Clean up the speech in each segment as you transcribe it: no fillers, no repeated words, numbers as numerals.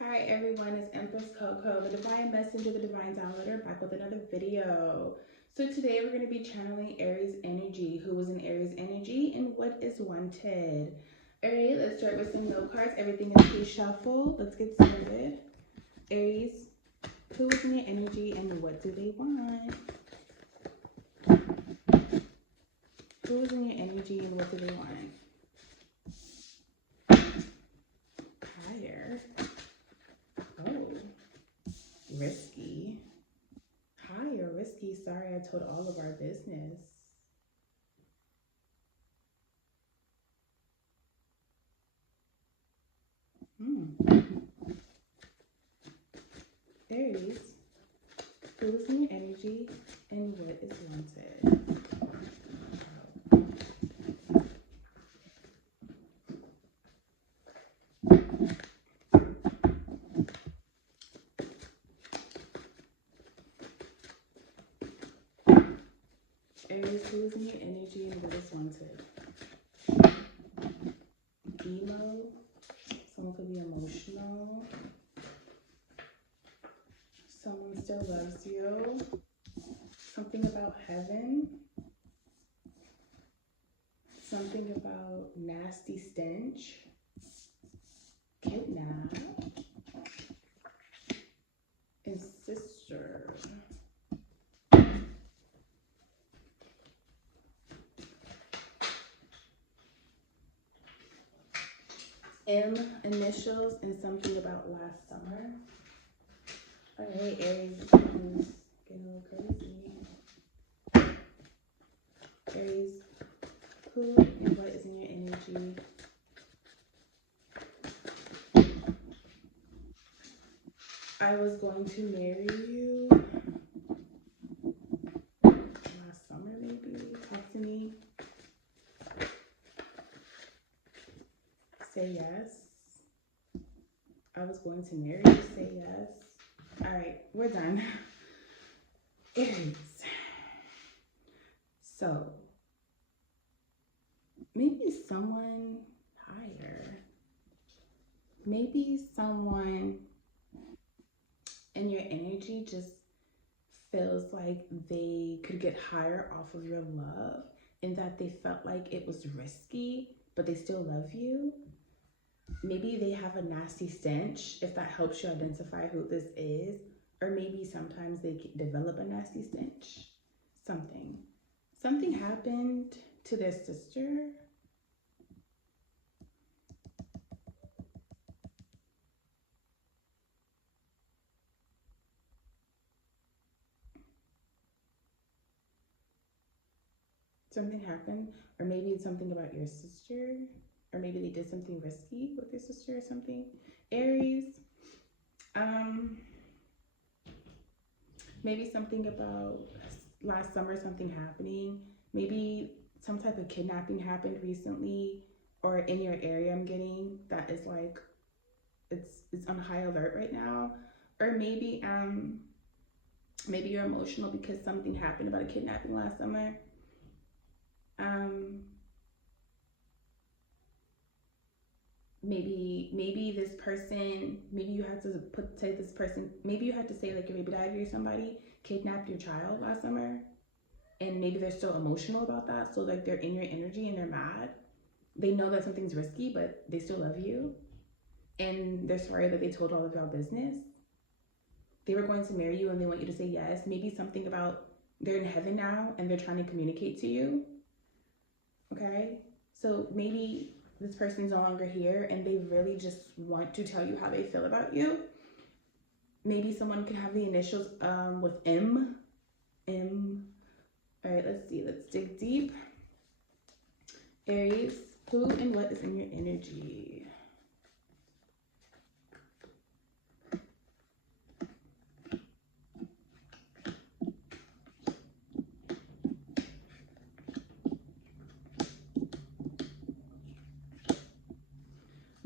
Hi everyone, it's Empress Coco, the Divine Messenger, the Divine Downloader, back with another video. So today we're going to be channeling Aries energy, who is in Aries energy, and what is wanted. Alright, let's start with some note cards. Everything is pre-shuffle. Let's get started. Aries, who is in your energy and what do they want? Who is in your energy and what do they want? Higher. Oh, risky. Higher, risky. Sorry, I told all of our business. Aries, who is in your energy and what is wanted? Aries, who is in your energy and what is wanted? Emo, someone could be emotional. Someone still loves you. Something about heaven. Something about nasty stench. Kidnap. And sister. M initials and something about last summer. Alright, Aries, this is getting a little crazy. Aries, who and what is in your energy? I was going to marry you last summer, maybe. Talk to me. Say yes. I was going to marry you. Say yes. All right, we're done. Aries. So, maybe someone higher. Maybe someone in your energy just feels like they could get higher off of your love and that they felt like it was risky, but they still love you. Maybe they have a nasty stench, if that helps you identify who this is. Or maybe sometimes they develop a nasty stench. Something happened to their sister. Something happened, or maybe it's something about your sister, or maybe they did something risky with your sister or something. Aries, maybe something about last summer, something happening. Maybe some type of kidnapping happened recently, or in your area. I'm getting that is like it's on high alert right now, or maybe you're emotional because something happened about a kidnapping last summer. Um, maybe this person, maybe you had to say this person, maybe you had to say like your baby daddy or somebody kidnapped your child last summer, and maybe they're still emotional about that, so like they're in your energy and they're mad. They know that something's risky, but they still love you, and they're sorry that they told all of y'all business. They were going to marry you and they want you to say yes. Maybe something about they're in heaven now and they're trying to communicate to you. Okay, so maybe this person's no longer here and they really just want to tell you how they feel about you. Maybe someone can have the initials with M. M. All right, let's see. Let's dig deep. Aries, who and what is in your energy?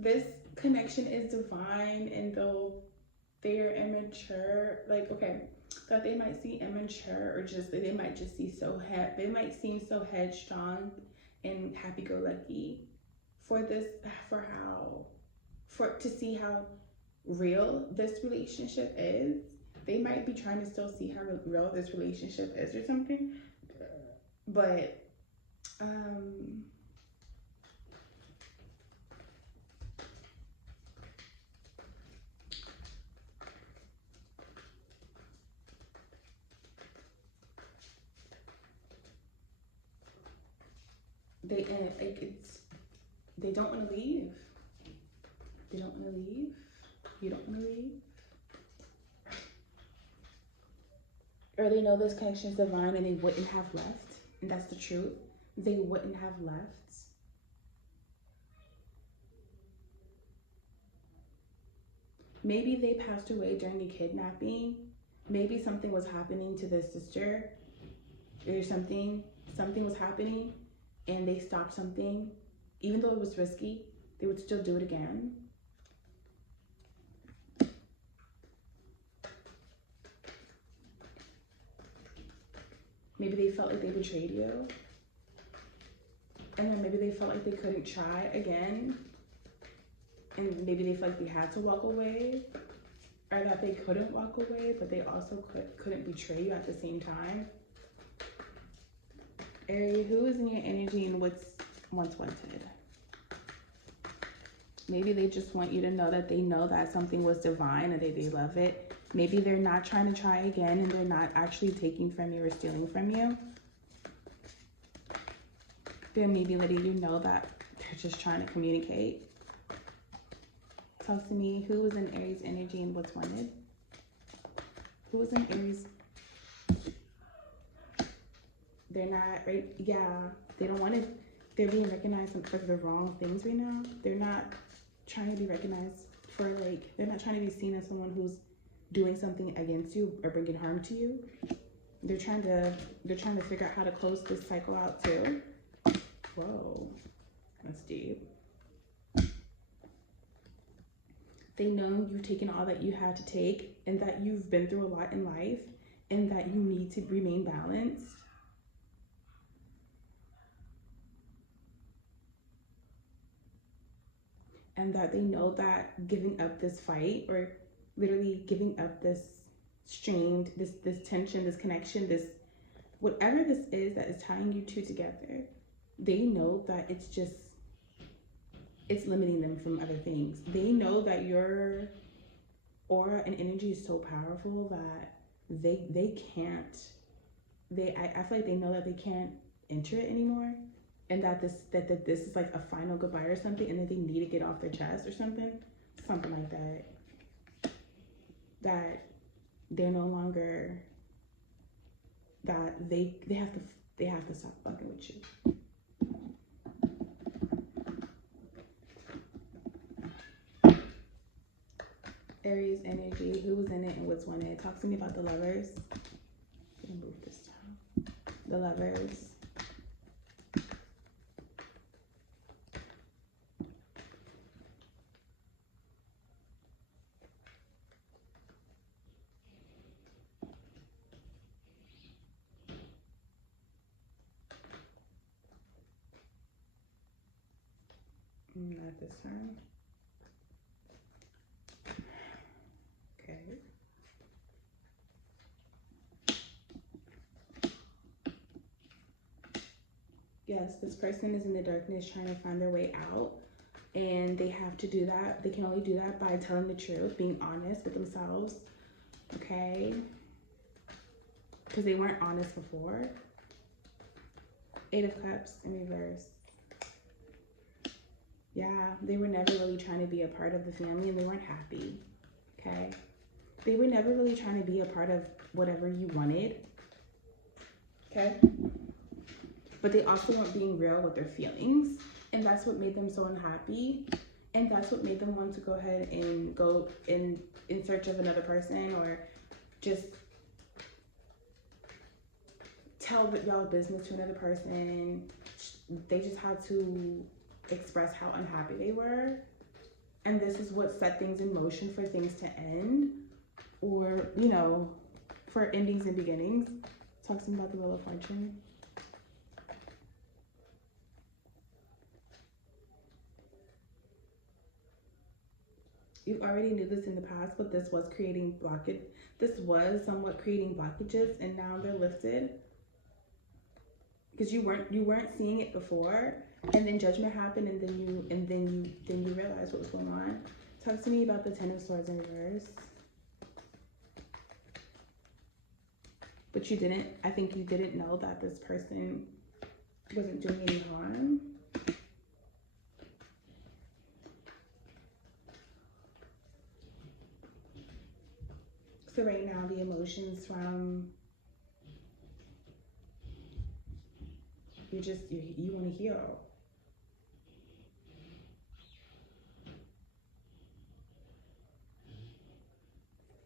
This connection is divine, and though they're immature, like, okay, that they might see immature, or just they might just see they might seem so headstrong and happy-go-lucky for this, for how, for to see how real this relationship is. They might be trying to still see how real this relationship is or something. But they don't want to leave. They don't want to leave. You don't want to leave. Or they know this connection is divine and they wouldn't have left. And that's the truth. They wouldn't have left. Maybe they passed away during a kidnapping. Maybe something was happening to the sister or something. Something was happening and they stopped something. Even though it was risky, they would still do it again. Maybe they felt like they betrayed you. And then maybe they felt like they couldn't try again. And maybe they felt like they had to walk away. Or that they couldn't walk away, but they also couldn't betray you at the same time. Aries, who is in your energy and what's once wanted? Maybe they just want you to know that they know that something was divine and they love it. Maybe they're not trying to try again and they're not actually taking from you or stealing from you. They're maybe letting you know that they're just trying to communicate. Talk to me. Who is in Aries energy and what's wanted? Who is in Aries? They're not, right? Yeah, they don't want to. They're being recognized for the wrong things right now. They're not trying to be recognized for like, they're not trying to be seen as someone who's doing something against you or bringing harm to you. They're trying to figure out how to close this cycle out too. Whoa, that's deep. They know you've taken all that you had to take and that you've been through a lot in life and that you need to remain balanced. And that they know that giving up this fight or literally giving up this strained, this tension, this connection, this whatever this is that is tying you two together, they know that it's limiting them from other things. They know that your aura and energy is so powerful that they can't, I feel like they know that they can't enter it anymore. And that this is like a final goodbye or something, and that they need to get off their chest or something like that. That they're no longer, that they have to stop fucking with you. Aries energy, who was in it and what's wanted? Talk to me about the Lovers. I'm gonna move this down. The Lovers. Not this time. Okay. Yes, this person is in the darkness trying to find their way out. And they have to do that. They can only do that by telling the truth, being honest with themselves. Okay? Because they weren't honest before. 8 of Cups in reverse. Yeah, they were never really trying to be a part of the family and they weren't happy, okay? They were never really trying to be a part of whatever you wanted, okay? But they also weren't being real with their feelings, and that's what made them so unhappy, and that's what made them want to go ahead and go in search of another person or just tell y'all business to another person. They just had to express how unhappy they were, and this is what set things in motion for things to end, or you know, for endings and beginnings. Talk to me about the Wheel of Fortune. You already knew this in the past, but this was creating blockage. This was somewhat creating blockages, and now they're lifted because you weren't seeing it before, and then judgment happened, and then you realized what was going on. Talk to me about the Ten of Swords in reverse. But you didn't. I think you didn't know that this person wasn't doing any harm. So right now, the emotions from you want to heal.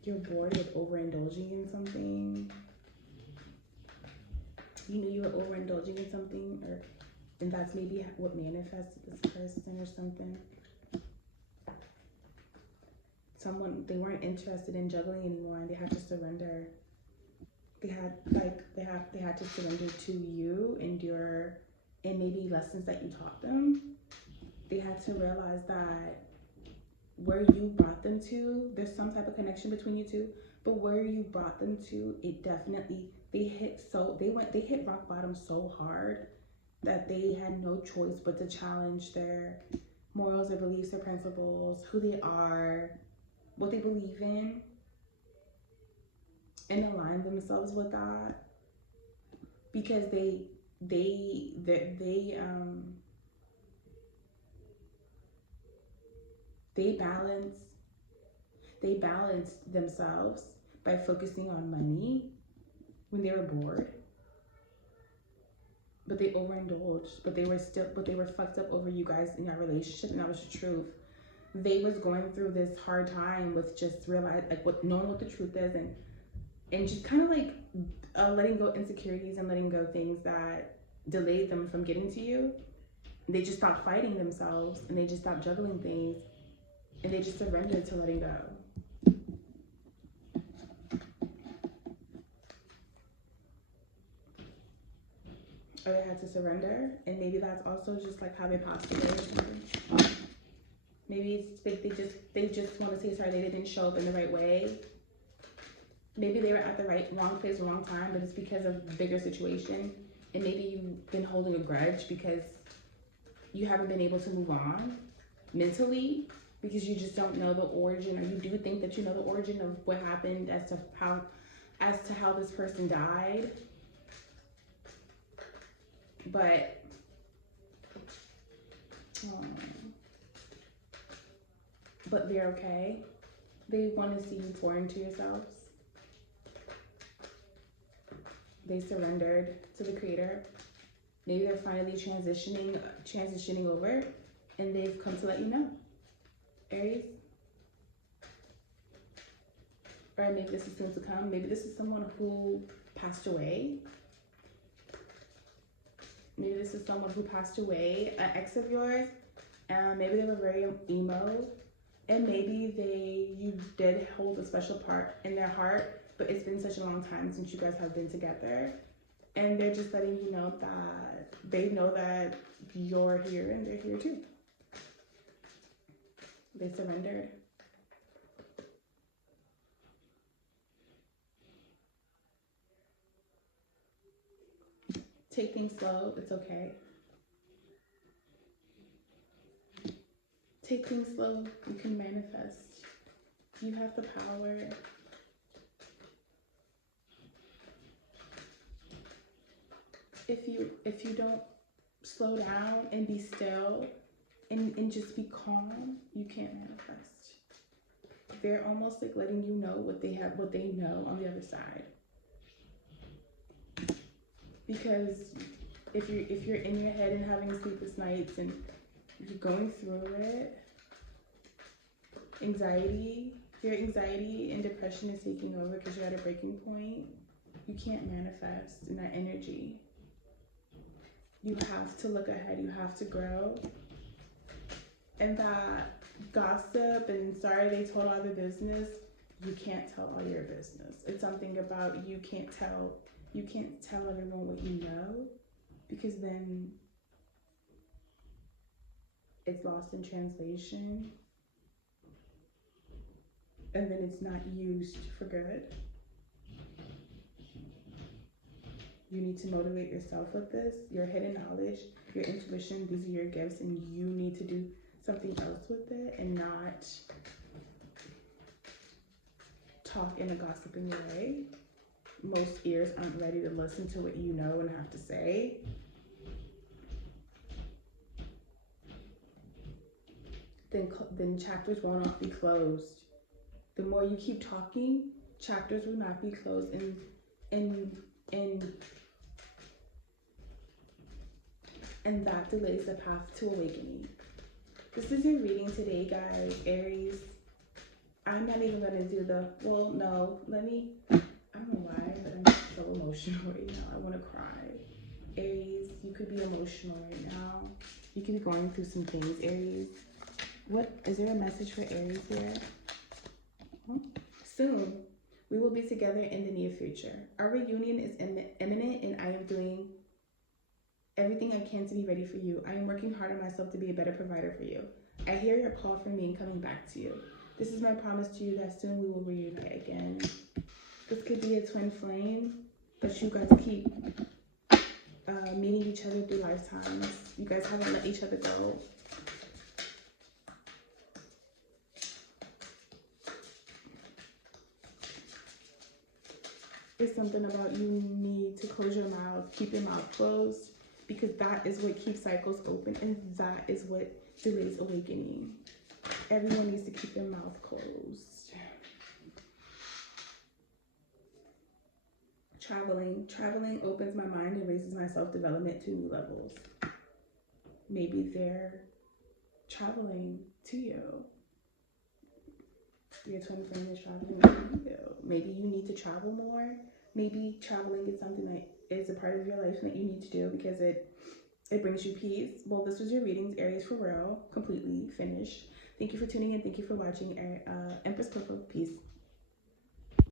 You're bored with overindulging in something. You knew you were overindulging in something, and that's maybe what manifested this person or something. They weren't interested in juggling anymore, and they had to surrender. They had to surrender to you and maybe lessons that you taught them. They had to realize that where you brought them to, there's some type of connection between you two, but where you brought them to, it definitely, they hit rock bottom so hard that they had no choice but to challenge their morals, their beliefs, their principles, who they are, what they believe in, and align themselves with that, because they balanced themselves by focusing on money when they were bored, but they overindulged, but they were fucked up over you guys in your relationship, and that was the truth. They was going through this hard time with just knowing what the truth is, and just kind of like letting go insecurities and letting go things that delayed them from getting to you. They just stopped fighting themselves, and they just stopped juggling things, and they just surrendered to letting go. Or they had to surrender, and maybe that's also just like how they passed away. Maybe it's they just want to say sorry, they didn't show up in the right way. Maybe they were at the wrong place, wrong time, but it's because of a bigger situation. And maybe you've been holding a grudge because you haven't been able to move on mentally, because you just don't know the origin, or you do think that you know the origin of what happened as to how this person died. But they're okay. They want to see you pour into yourselves. They surrendered to the creator. Maybe they're finally transitioning over, and they've come to let you know. Aries. Or maybe this is soon to come. Maybe this is someone who passed away. Maybe this is someone who passed away, an ex of yours. Maybe they were very emo, and maybe you did hold a special part in their heart, but it's been such a long time since you guys have been together, and they're just letting you know that they know that you're here and they're here too. They surrendered. Take things slow. It's okay. Take things slow. You can manifest. You have the power. If you don't slow down and be still and just be calm, you can't manifest. They're almost like letting you know what they know on the other side. Because if you're in your head and having sleepless nights and you're going through it, your anxiety and depression is taking over because you're at a breaking point, you can't manifest in that energy. You have to look ahead, you have to grow. And that gossip and sorry they told all the business, you can't tell all your business. It's something about you can't tell everyone what you know, because then it's lost in translation. and then it's not used for good. You need to motivate yourself with this. Your hidden knowledge, your intuition, these are your gifts, and you need to do something else with it and not talk in a gossiping way. Most ears aren't ready to listen to what you know and have to say. Then chapters will not be closed. The more you keep talking, chapters will not be closed, and that delays the path to awakening. This is your reading today, guys. Aries. I'm not even gonna do the, well, no, I don't know why, but I'm so emotional right now. I wanna cry. Aries, you could be emotional right now. You could be going through some things, Aries. What, is there a message for Aries here? Soon, we will be together in the near future. Our reunion is imminent, and I am doing everything I can to be ready for you. I am working hard on myself to be a better provider for you. I hear your call for me and coming back to you. This is my promise to you that soon we will reunite again. This could be a twin flame, but you guys keep meeting each other through lifetimes. You guys haven't let each other go. It's something about you need to close your mouth, keep your mouth closed, because that is what keeps cycles open, and that is what delays awakening. Everyone needs to keep their mouth closed. Traveling opens my mind and raises my self-development to new levels. Maybe they're traveling to you. Your twin flame is traveling to you. Maybe you need to travel more. Maybe traveling is something that is a part of your life that you need to do because it brings you peace. Well, this was your readings, Aries for real, completely finished. Thank you for tuning in. Thank you for watching. Empress Coco. Peace.